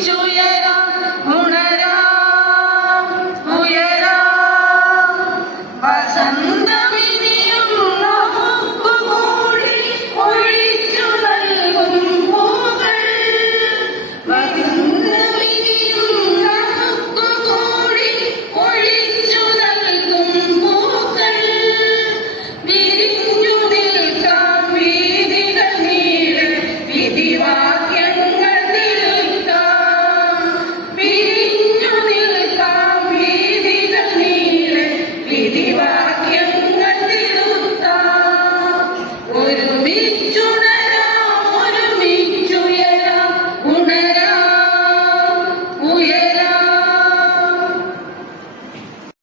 Joy. Viva a anda de luta por mim.